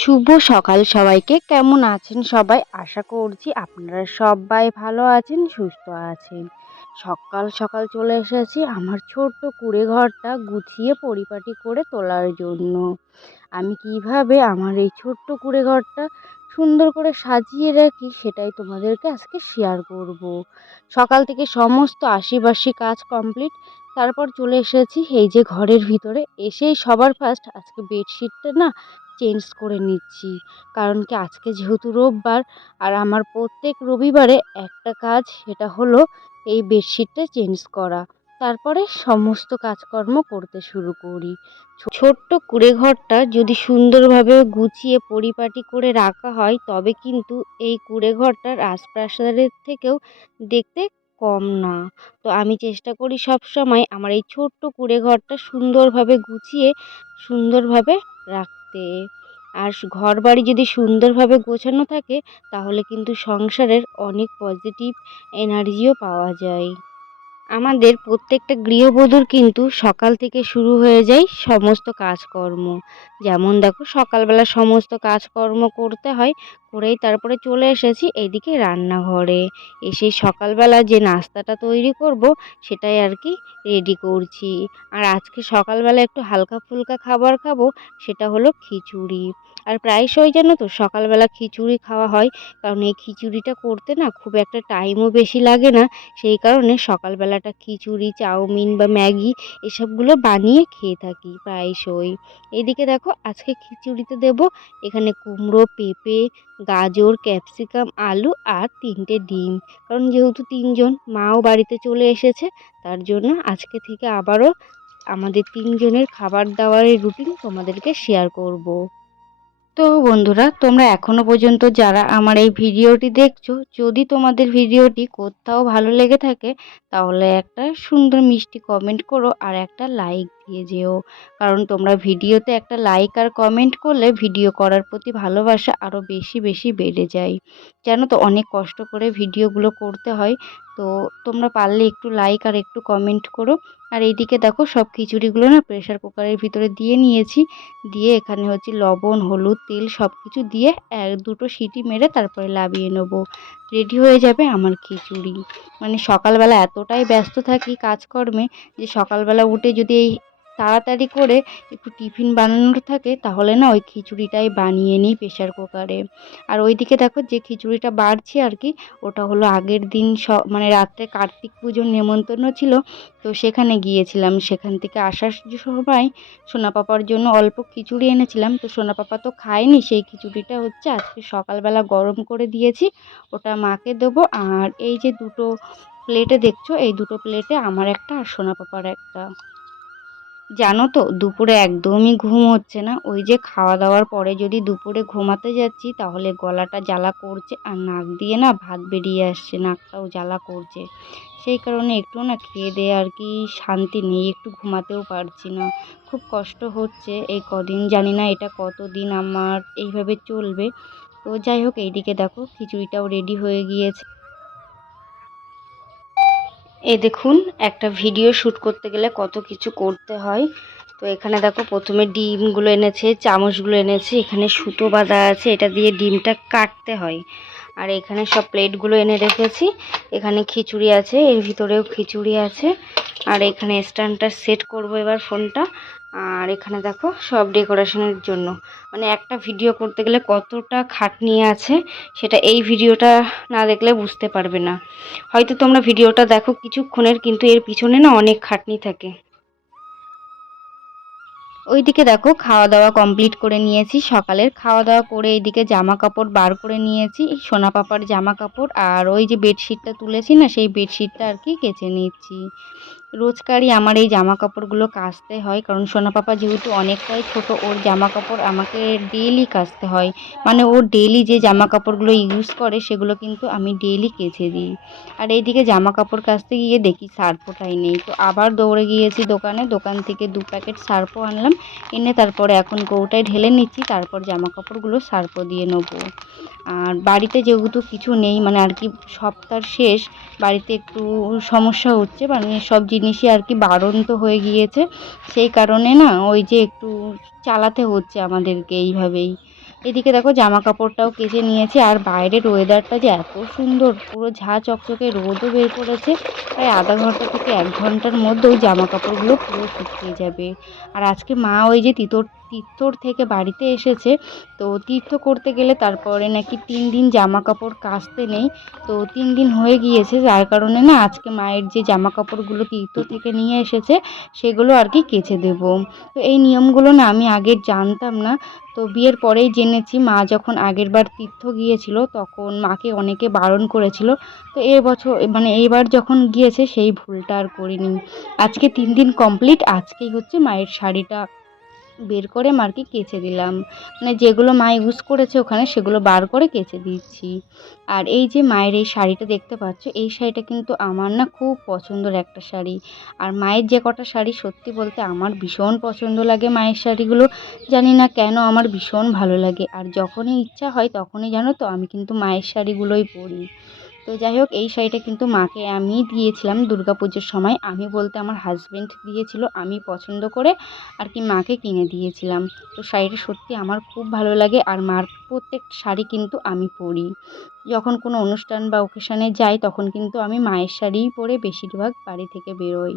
শুভ সকাল সবাইকে। কেমন আছেন সবাই? আশা করছি আপনারা সবাই ভালো আছেন, সুস্থ আছেন। সকাল সকাল চলে এসেছি আমার ছোট্ট কুড়ে ঘরটা গুছিয়ে পরিপাটি করে তোলার জন্য। আমি কীভাবে আমার এই ছোট্ট কুড়ে ঘরটা সুন্দর করে সাজিয়ে রাখি সেটাই তোমাদেরকে আজকে শেয়ার করব। সকাল থেকে সমস্ত আশিবাসি কাজ কমপ্লিট তারপর চলে এসেছি এই যে ঘরের ভিতরে। এসেই সবার ফার্স্ট আজকে বেডশিটটা না চেঞ্জ করে নিচ্ছি। কারণ কি আজকে যেহেতু রোববার, আর আমার প্রত্যেক রবিবারে একটা কাজ সেটা হলো এই বেডশিটটা চেঞ্জ করা। তারপরে সমস্ত কাজকর্ম করতে শুরু করি। ছোট্ট কুড়ে ঘরটা যদি সুন্দরভাবে গুছিয়ে পরিপাটি করে রাখা হয়, তবে কিন্তু এই কুড়ে ঘরটা রাজপ্রাসাদের থেকেও দেখতে কম না। তো আমি চেষ্টা করি সব সময় আমার এই ছোট্ট কুড়ে ঘরটা সুন্দরভাবে গুছিয়ে সুন্দরভাবে রাখতে। আর ঘর বাড়ি যদি সুন্দরভাবে গোছানো থাকে, তাহলে কিন্তু সংসারের অনেক পজিটিভ এনার্জিও পাওয়া যায়। আমাদের প্রত্যেকটা গৃহবধূর কিন্তু সকাল থেকে শুরু হয়ে যায় সমস্ত কাজকর্ম। যেমন দেখো, সকালবেলা সমস্ত কাজকর্ম করতে হয়, করেই তারপরে চলে এসেছি এইদিকে রান্নাঘরে। এসে সকালবেলা যে নাস্তাটা তৈরি করব, সেটাই আর কি রেডি করছি। আর আজকে সকালবেলা একটু হালকা ফুলকা খাবার খাব, সেটা হলো খিচুড়ি। আর প্রায়শই জানো তো সকালবেলা খিচুড়ি খাওয়া হয়, কারণ এই খিচুড়িটা করতে না খুব একটা টাইমও বেশি লাগে না। সেই কারণে সকালবেলাটা খিচুড়ি, চাউমিন বা ম্যাগি এসবগুলো বানিয়ে খেয়ে থাকি প্রায়শই। এদিকে দেখো আজকে খিচুড়িতে দেব এখানে কুমড়ো, পেঁপে, গাজর, ক্যাপসিকাম, আলু আর তিনটে ডিম। কারণ যেহেতু তিনজন, মাও বাড়িতে চলে এসেছে, তার জন্য আজকে থেকে আবারও আমাদের তিনজনের খাবার দাবারের রুটিন তোমাদেরকে শেয়ার করব। তো বন্ধুরা, তোমরা এখনও পর্যন্ত যারা আমার এই ভিডিওটি দেখছ, যদি তোমাদের ভিডিওটি কোথাও ভালো লেগে থাকে তাহলে একটা সুন্দর মিষ্টি কমেন্ট করো আর একটা লাইক দিয়ে যেও। কারণ তোমরা ভিডিওতে একটা লাইক আর কমেন্ট করলে ভিডিও করার প্রতি ভালোবাসা আরও বেশি বেশি বেড়ে যায়। জানো তো, অনেক কষ্ট করে ভিডিওগুলো করতে হয়। তো তোমরা পারলে একটু লাইক আর একটু কমেন্ট করো। আর এইদিকে দেখো, সব খিচুড়িগুলো না প্রেশার কুকারের ভিতরে দিয়ে নিয়েছি। দিয়ে এখানে হচ্ছে লবণ, হলুদ, তেল সব কিছু দিয়ে এক, দুটো সিটি মেরে তারপরে লাভিয়ে নেব। রেডি হয়ে যাবে আমার খিচুড়ি। মানে সকালবেলা এতটাই ব্যস্ত থাকি কাজকর্মে যে সকালবেলা উঠে যদি এই তাড়াতাড়ি করে একটু টিফিন বানানোর থাকে, তাহলে না ওই খিচুড়িটাই বানিয়ে নিই প্রেশার কুকারে। আর ওইদিকে দেখো যে খিচুড়িটা বাড়ছে আর কি, ওটা হলো আগের দিন স মানে রাত্রে কার্তিক পুজোর নেমন্তন্ন ছিল, তো সেখানে গিয়েছিলাম। সেখান থেকে আসার সময় সোনা পাপার জন্য অল্প খিচুড়ি এনেছিলাম, তো সোনা পাপা তো খায়নি, সেই খিচুড়িটা হচ্ছে আজকে সকালবেলা গরম করে দিয়েছি, ওটা মাকে দেবো। আর এই যে দুটো প্লেটে দেখছ, এই দুটো প্লেটে আমার একটা আর সোনা পাপার একটা। জানো তো, দুপুরে একদমই ঘুম হচ্ছে না। ওই যে খাওয়া দাওয়ার পরে যদি দুপুরে ঘুমাতে যাচ্ছি, তাহলে গলাটা জ্বালা করছে আর নাক দিয়ে না ভাত বেরিয়ে আসছে, নাকটাও জ্বালা করছে। সেই কারণে একটু না খেয়ে দেয়ে আর কি শান্তি নেই, একটু ঘুমাতেও পারছি না। খুব কষ্ট হচ্ছে এই কদিন, জানি না এটা কতদিন আমার এইভাবে চলবে। তো যাই হোক, এইদিকে দেখো, খিচুড়িটাও রেডি হয়ে গিয়েছে। এই দেখুন, একটা ভিডিও শ্যুট করতে গেলে কত কিছু করতে হয়। তো এখানে দেখো, প্রথমে ডিমগুলো এনেছে, চামচগুলো এনেছে, এখানে সুতো বাঁধা আছে, এটা দিয়ে ডিমটা কাটতে হয়। আর এখানে সব প্লেটগুলো এনে রেখেছি। এখানে খিচুড়ি আছে, এর ভিতরেও খিচুড়ি আছে। আর এখানে স্ট্যান্ডটা সেট করব এবার ফোনটা আর এখানে দেখো সব ডেকোরেশনের জন্য। মানে একটা ভিডিও করতে গেলে কতটা খাটনি আছে, সেটা এই ভিডিওটা না দেখলে বুঝতে পারবে না। হয়তো তোমরা ভিডিওটা দেখো কিছুক্ষণের, কিন্তু এর পিছনে না অনেক খাটনি থাকে। ওইদিকে দেখো খাওয়া দাওয়া কমপ্লিট করে নিয়েছি সকালের। খাওয়া দাওয়া করে এইদিকে জামা কাপড় বার করে নিয়েছি সোনা পাপার জামা কাপড় আর ওই যে বেডশিটটা তুলেছি না, সেই বেডশিটটা আর কি কেচে নিচ্ছি। রোজকারই আমার এই জামা কাপড়গুলো কাচতে হয়। কারণ সোনা পাপা যেহেতু অনেকটাই ছোট, ওর জামা কাপড় আমাকে ডেলি কাচতে হয়। মানে ও ডেলি যে জামা কাপড়গুলো ইউজ করে, সেগুলো কিন্তু আমি ডেলি কেচে দিই। আর এইদিকে জামা কাপড় কাচতে গিয়ে দেখি সার্ফোটাই নেই। তো আবার দৌড়ে গিয়েছি দোকানে, দোকান থেকে দু প্যাকেট সার্ফও আনলাম, এনে তারপরে এখন কৌটায় ঢেলে নিচ্ছি, তারপর জামা কাপড়গুলো সার্ফও দিয়ে নেব। আর বাড়িতে যেহেতু কিছু নেই মানে আর কি সপ্তাহ শেষ, বাড়িতে একটু সমস্যা হচ্ছে মানে সব জিনিসই আর কি বারণ তো হয়ে গিয়েছে। সেই কারণে না, ওই যে একটু চালাতে হচ্ছে আমাদেরকে এইভাবেই। এদিকে দেখো জামা কাপড়টাও কেচে নিয়েছে, আর বাইরের ওয়েদারটা যে এত সুন্দর, পুরো ঝা চকচকে রোদও বের করেছে। প্রায় আধা ঘণ্টা থেকে এক ঘণ্টার মধ্যে ওই জামা কাপড়গুলো পুরো শুকিয়ে যাবে। আর আজকে মা ওই যে তিতর তীর্থর থেকে বাড়িতে এসেছে। তো তীর্থ করতে গেলে তারপরে নাকি তিন দিন জামা কাপড় কাচতে নেই। তো তিন দিন হয়ে গিয়েছে, যার কারণে না আজকে মায়ের যে জামা কাপড়গুলো তীর্থ থেকে নিয়ে এসেছে, সেগুলো আর কি কেচে দেবো। তো এই নিয়মগুলো না আমি আগে জানতাম না। তো বিয়ের পরেই জেনেছি, মা যখন আগের বার তীর্থ গিয়েছিল, তখন মাকে অনেকে বারণ করেছিল। তো এ বছর মানে এইবার যখন গিয়েছে, সেই ভুলটা আর করিনি। আজকে তিন দিন কমপ্লিট, আজকেই হচ্ছে মায়ের শাড়িটা বের করে মারকে কেচে দিলাম। মানে যেগুলো মা ইউজ করেছে ওখানে সেগুলো বার করে কেচে দিচ্ছি। আর এই যে মায়ের এই শাড়িটা দেখতে পাচ্ছ, এই শাড়িটা কিন্তু আমার না খুব পছন্দের একটা শাড়ি। আর মায়ের যে কটা শাড়ি সত্যি বলতে আমার ভীষণ পছন্দ লাগে মায়ের শাড়িগুলো। জানি না কেন আমার ভীষণ ভালো লাগে। আর যখনই ইচ্ছা হয় তখনই জানো তো আমি কিন্তু মায়ের শাড়িগুলোই পরি। তো যাই হোক, এই শাড়িটা কিন্তু মাকে আমি দিয়েছিলাম দুর্গা পুজোর সময়। আমি বলতে আমার হাজব্যান্ড দিয়েছিল, আমি পছন্দ করে আর কি মাকে কিনে দিয়েছিলাম। তো শাড়িটা সত্যি আমার খুব ভালো লাগে আর মার প্রত্যেক শাড়ি কিন্তু আমি পরি। যখন কোনো অনুষ্ঠান বা ওকেশানে যাই, তখন কিন্তু আমি মায়ের শাড়িই পরে বেশিরভাগ বাড়ি থেকে বেরোই।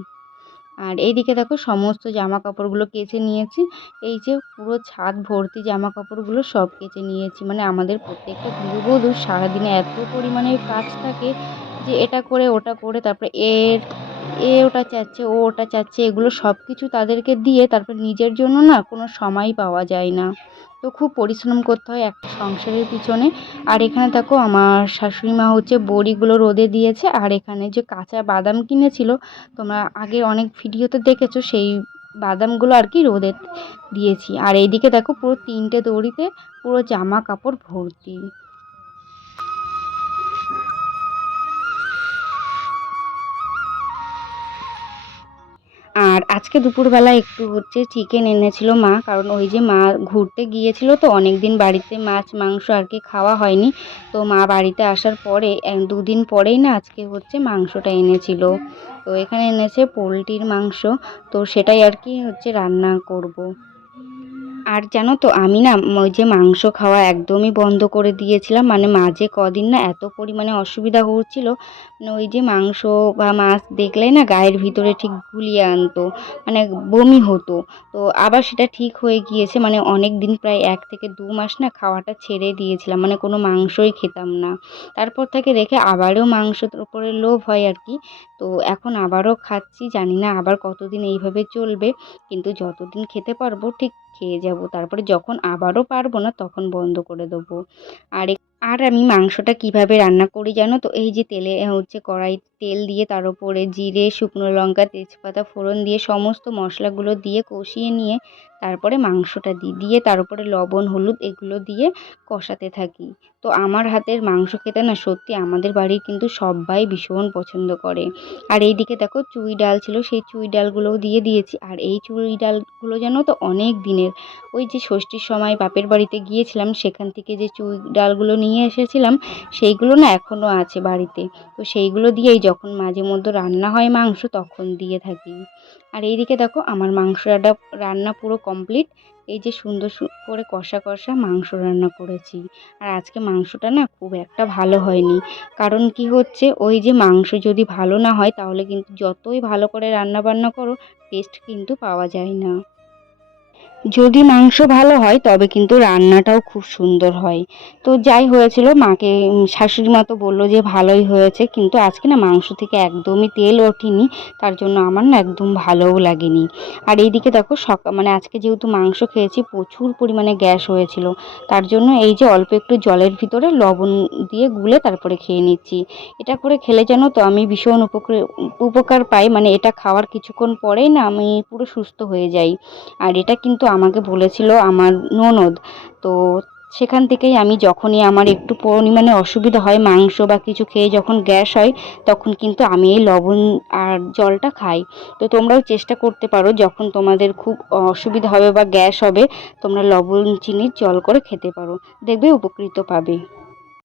আর এইদিকে দেখো সমস্ত জামা কাপড়গুলো কেচে নিয়েছি। এই যে পুরো ছাদ ভর্তি জামা কাপড়গুলো সব কেচে নিয়েছি। মানে আমাদের প্রত্যেকটা গৃহবধূ সারাদিনে এত পরিমাণে কাজ থাকে যে এটা করে, ওটা করে, তারপরে এর, এ ওটা চাচ্ছে, ও ওটা চাচ্ছে, এগুলো সব কিছু তাদেরকে দিয়ে তারপর নিজের জন্য না কোনো সময় পাওয়া যায় না। তো খুব পরিশ্রম করতে হয় একটা সংসারের পিছনে। আর এখানে দেখো আমার শাশুড়ি মা হচ্ছে বড়িগুলো রোদে দিয়েছে। আর এখানে যে কাঁচা বাদাম কিনেছিল, তোমরা আগে অনেক ভিডিওতে দেখেছ, সেই বাদামগুলো আর কি রোদে দিয়েছি। আর এইদিকে দেখো পুরো তিনটে দড়িতে পুরো জামা কাপড় ভর্তি। আর আজকে দুপুরবেলা একটু হচ্ছে চিকেন এনেছিল মা, কারণ ওই যে মা ঘুরতে গিয়েছিল তো অনেক দিন বাড়িতে মাছ, মাংস আর কি খাওয়া হয়নি তো মা বাড়িতে আসার পরে দুদিন পরেই না আজকে হচ্ছে মাংসটা এনেছিল তো এখানে এনেছে পোলট্রির মাংস, তো সেটাই আর কি হচ্ছে রান্না করব। আর জানো তো, আমি না ওই যে মাংস খাওয়া একদমই বন্ধ করে দিয়েছিলাম। মানে মাঝে কদিন না এত পরিমাণে অসুবিধা হচ্ছিল মানে ওই যে মাংস বা মাছ দেখলে না গায়ের ভিতরে ঠিক গুলিয়ে আনতো মানে বমি হতো। তো আবার সেটা ঠিক হয়ে গিয়েছে মানে অনেক দিন প্রায় এক থেকে দু মাস না খাওয়াটা ছেড়ে দিয়েছিলাম মানে কোনো মাংসই খেতাম না। তারপর থেকে দেখে আবারও মাংসর ওপরে লোভ হয় আর কি। তো এখন আবারও খাচ্ছি, জানি না আবার কতদিন এইভাবে চলবে, কিন্তু যতদিন খেতে পারব ঠিক খেয়ে যাব। তারপরে যখন আবারও পারব না, তখন বন্ধ করে দেবো। আর আর আমি মাংসটা কীভাবে রান্না করি জানো তো? এই যে তেলে হচ্ছে কড়াই তেল দিয়ে তার উপরে জিরে, শুকনো লঙ্কা, তেজপাতা, ফোড়ন দিয়ে সমস্ত মশলাগুলো দিয়ে কষিয়ে নিয়ে তারপরে মাংসটা দিই দিয়ে তার উপরে লবণ, হলুদ এগুলো দিয়ে কষাতে থাকি। তো আমার হাতের মাংস খেতে না সত্যি আমাদের বাড়ির কিন্তু সবাই ভীষণ পছন্দ করে। আর এই দিকে দেখো চুই ডাল ছিল, সেই চুই ডালগুলোও দিয়ে দিয়েছি। আর এই চুই ডালগুলো জানো তো অনেক দিনের। ওই যে ষষ্ঠীর সময় বাপের বাড়িতে গিয়েছিলাম, সেখান থেকে যে চুই ডালগুলো নিয়ে এসেছিলাম, সেইগুলো না এখনও আছে বাড়িতে। তো সেইগুলো দিয়েই যখন মাঝে মধ্যে রান্না হয় মাংস, তখন দিয়ে থাকি। আর এইদিকে দেখো, আমার মাংসটা রান্না পুরো কমপ্লিট এই যে সুন্দর করে কষা কষা মাংস রান্না করেছি। আর আজকে মাংসটা না খুব একটা ভালো হয়নি। কারণ কি হচ্ছে, ওই যে মাংস যদি ভালো না হয়, তাহলে কিন্তু যতই ভালো করে রান্না বান্না করো টেস্ট কিন্তু পাওয়া যায় না। যদি মাংস ভালো হয়, তবে কিন্তু রান্নাটাও খুব সুন্দর হয়। তো যাই হয়েছিল, মাকে শাশুড়ি মা তো বলল যে ভালোই হয়েছে, কিন্তু আজকে না মাংস থেকে একদমই তেল ওঠেনি, তার জন্য আমার না একদম ভালোও লাগেনি। আর এইদিকে দেখো সকাল মানে আজকে যেহেতু মাংস খেয়েছি, প্রচুর পরিমাণে গ্যাস হয়েছিল। তার জন্য এই যে অল্প একটু জলের ভিতরে লবণ দিয়ে গুলে তারপরে খেয়ে নিচ্ছি। এটা করে খেলে যেন তো, আমি ভীষণ উপকার উপকার পাই। মানে এটা খাওয়ার কিছুক্ষণ পরেই না আমি পুরো সুস্থ হয়ে যাই। আর এটা কিন্তু আমাকে বলেছিল আমার ননদ। তো সেখান থেকেই আমি যখনই আমার একটু পরিমাণে অসুবিধা হয়, মাংস বা কিছু খেয়ে যখন গ্যাস হয়, তখন কিন্তু আমি এই লবণ আর জলটা খাই। তো তোমরাও চেষ্টা করতে পারো, যখন তোমাদের খুব অসুবিধা হবে বা গ্যাস হবে, তোমরা লবণ, চিনির জল করে খেতে পারো। দেখবে উপকৃত পাবে।